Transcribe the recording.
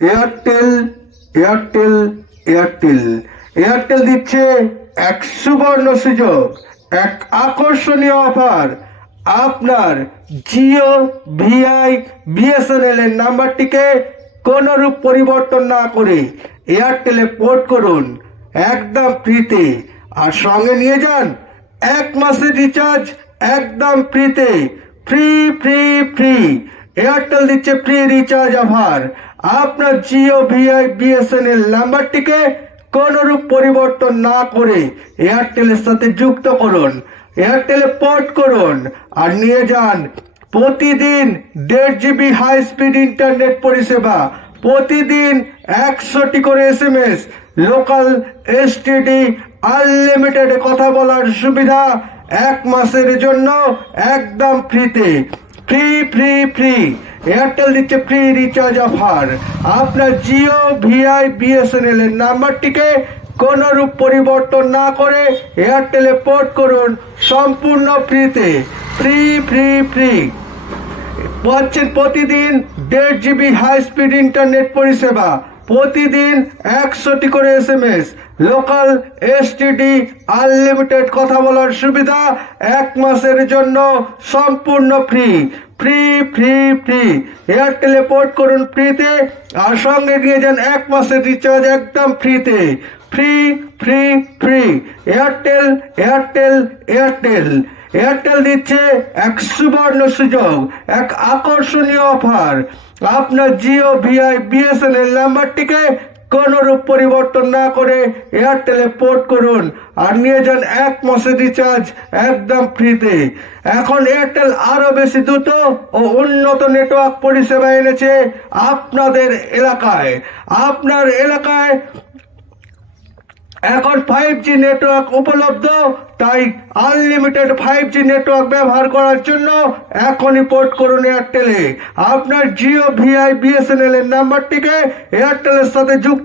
Airtel Airtel Airtel Airtel দিচ্ছে এক সুবর্ণ সুযোগ, এক আকর্ষণীয় অফার। আপনার জিও, ভিআই, বিএসএনএল এর নাম্বারটিকে কোনরূপ পরিবর্তন না করে এয়ারটেলে পোর্ট করুন একদম ফ্রিতে, আর সঙ্গে নিয়ে যান 1 মাসের রিচার্জ একদম ফ্রিতে। ফ্রি ফ্রি ফ্রি এয়ারটেল দিচ্ছে ফ্রি রিচার্জ অফার। আপনার জিও, ভিআই, বিএসএনএল নাম্বারটিকে কোনরূপ পরিবর্তন না করে এয়ারটেলের সাথে যুক্ত করুন, এয়ারটেলে পোর্ট করুন, আর নিয়ে যান প্রতিদিন 1.5 GB হাই স্পিড ইন্টারনেট পরিষেবা, প্রতিদিন 100টি করে SMS, লোকাল, এসটিডি, আনলিমিটেড কথা বলার সুবিধা 1 মাসের জন্য একদম ফ্রিতে। ফ্রি ফ্রি ফ্রি এয়ারটেল দিচ্ছে ফ্রি রিচার্জ অফার। আপনার জিও, ভিআই, বিএসএনএল এর নাম্বারটিকে কোনরূপ পরিবর্তন না করে এয়ারটেলে পোর্ট করুন সম্পূর্ণ ফ্রিতে। ফ্রি ফ্রি ফ্রি পাচ্ছেন প্রতিদিন 1.5 GB হাই স্পিড ইন্টারনেট পরিষেবা, প্রতিদিন 100টি করে SMS, লোকাল, এসটিডি, আনলিমিটেড কথা বলার সুবিধা 1 মাসের জন্য সম্পূর্ণ ফ্রি। ফ্রি ফ্রি ফ্রি এয়ারটেলে পোর্ট করুন ফ্রিতে, আর সঙ্গে নিয়ে যান 1 মাসের রিচার্জ একদম ফ্রিতে। Free free free Airtel Airtel Airtel Airtel দিচ্ছে এক সুবর্ণ সুযোগ, এক আকর্ষণীয় অফার। আপনার জিও, ভিআই, বিএসএনএল নাম্বারটিকে কোনরূপ পরিবর্তন না করে এয়ারটেলে পোর্ট করুন, আর নিয়ে যান 1 মাসের রিচার্জ একদম ফ্রিতে। এখন এয়ারটেল আরো বেশি দ্রুত ও উন্নত নেটওয়ার্ক পরিষেবা এনেছে আপনাদের এলাকায়। আপনার এলাকায় এখন 5G নেটওয়ার্ক উপলব্ধ, তাই আনলিমিটেড 5G নেটওয়ার্ক ব্যবহার করার জন্য এখনই পোর্ট করুন এয়ারটেলে। আপনার জিও, ভিআই, বিএসএনএল এর নাম্বারটিকে এয়ারটেলের সাথে যুক্ত